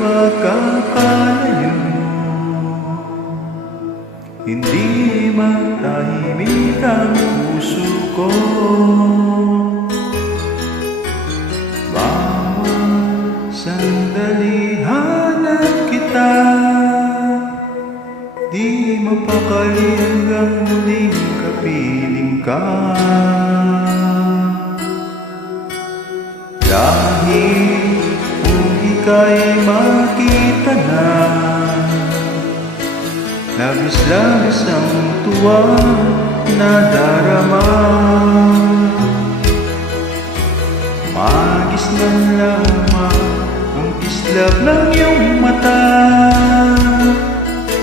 magkakalayo, hindi matahimik ang puso ko. Bawat sandali hanap kita, di mapakali hanggang muling kapiling ka. Dahil kung ika'y makita na, labis-labis ang tuwa na darama. Magisnan lamang ang kislap ng iyong mata,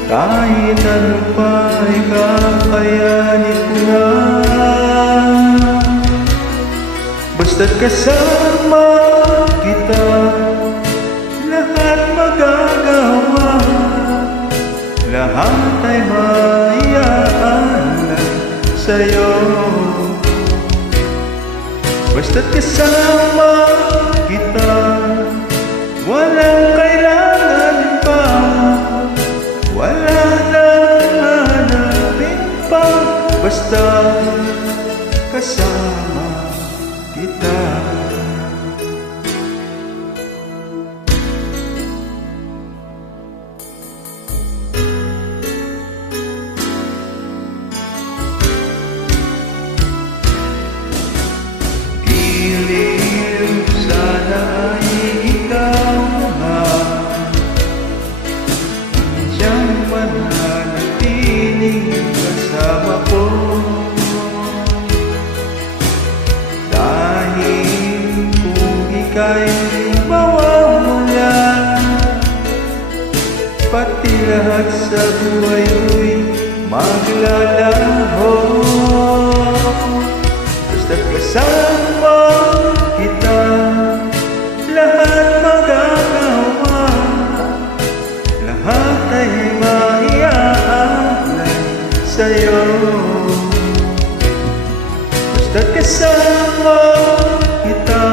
kahit ano pa ay kakayanin ko na. Basta't kasama kita, lahat magagawa, lahat ay maiyaan sa'yo. Basta't kasama kita, walang kailangan pa, wala nang hanapin pa. Basta kasama kita. Ika'y mawawala, pati lahat sa buhay ko'y maglalaho. Basta't kasama kita, lahat magagawa, lahat ay maiyaalay sa'yo. Basta't kasama kita,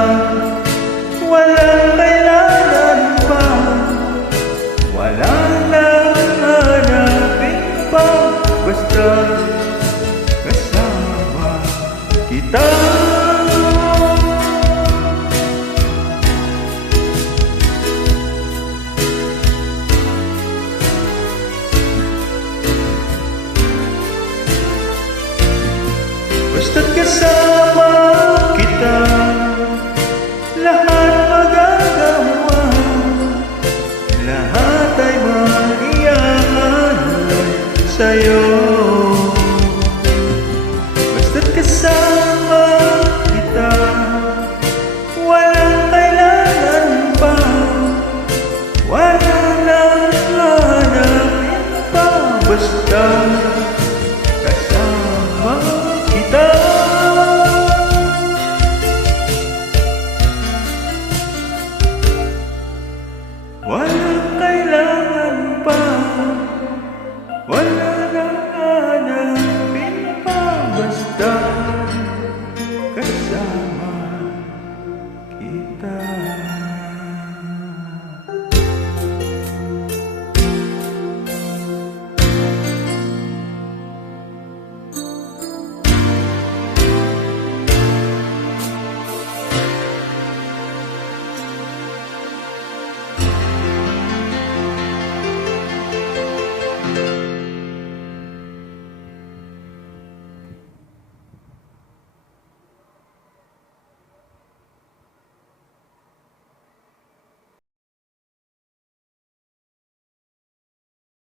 walang kailangan pa, wala nang hanapin pa. Basta kasama kita. Basta't kasama kita, lahat magagawa, lahat ay maiyaalay sa'yo. Basta't kasama kita, walang kailangan pa, wala nang hanapin pa. Basta kasama kita. Walang kailangan pa, wala